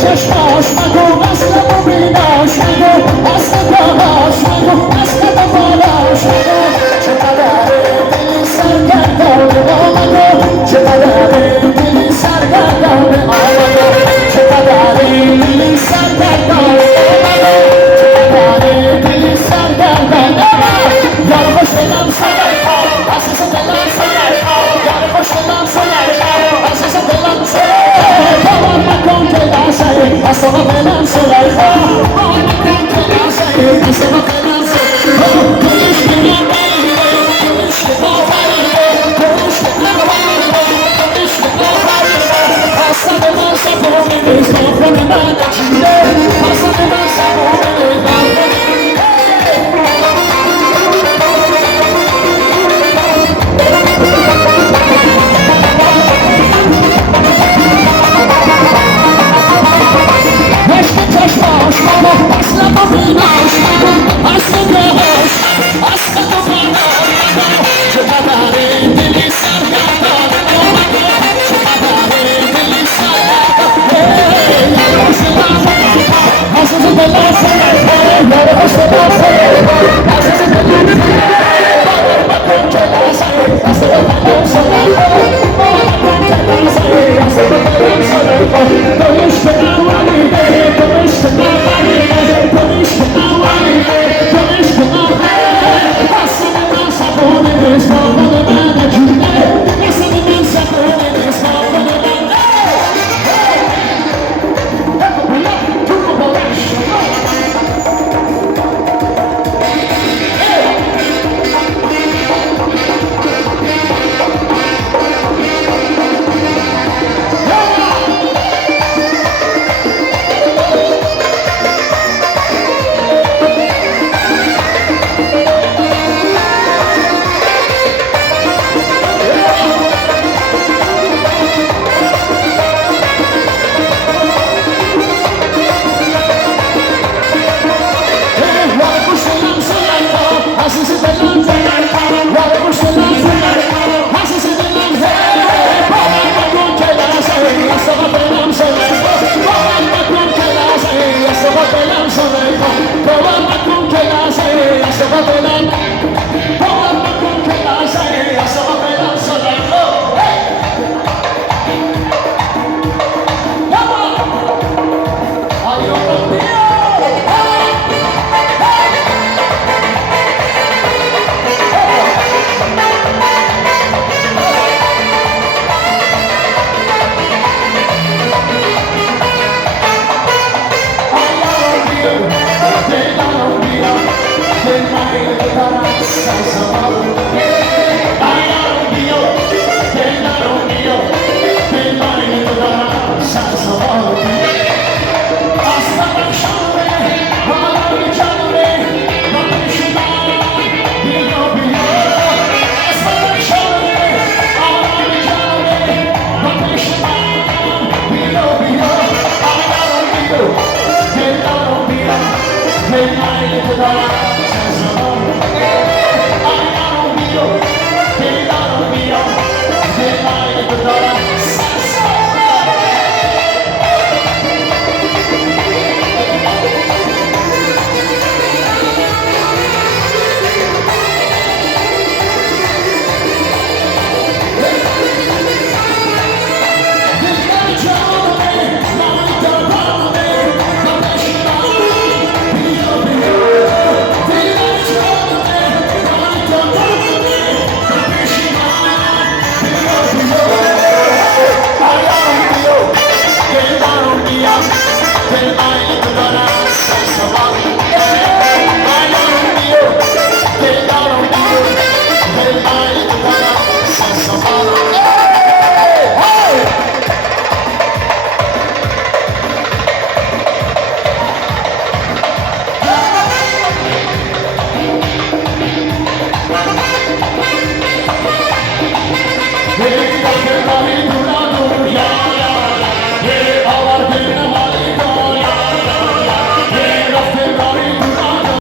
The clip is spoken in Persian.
چشماش مگو اصل مبیناش مگو اصل پاهاش مگو اصل دفالاش مگو چقدر دلی سرگردان آمدو چقدر دلی سرگردان آمدو چقدر دلی سرگردان آمدو چقدر دلی سرگردان آمدو یار خوش دلم سرکا اساس دلم سرکا یار خوش دلم سرکا اساس دلم سرکا باور مکن که لحظه اساس دلم سرکا باور مکن که لحظه اساس دلم سرکا دلش دلم دلش Passa de nossa fome, mesmo quando nada tira. Passa de nossa fome, Let's go.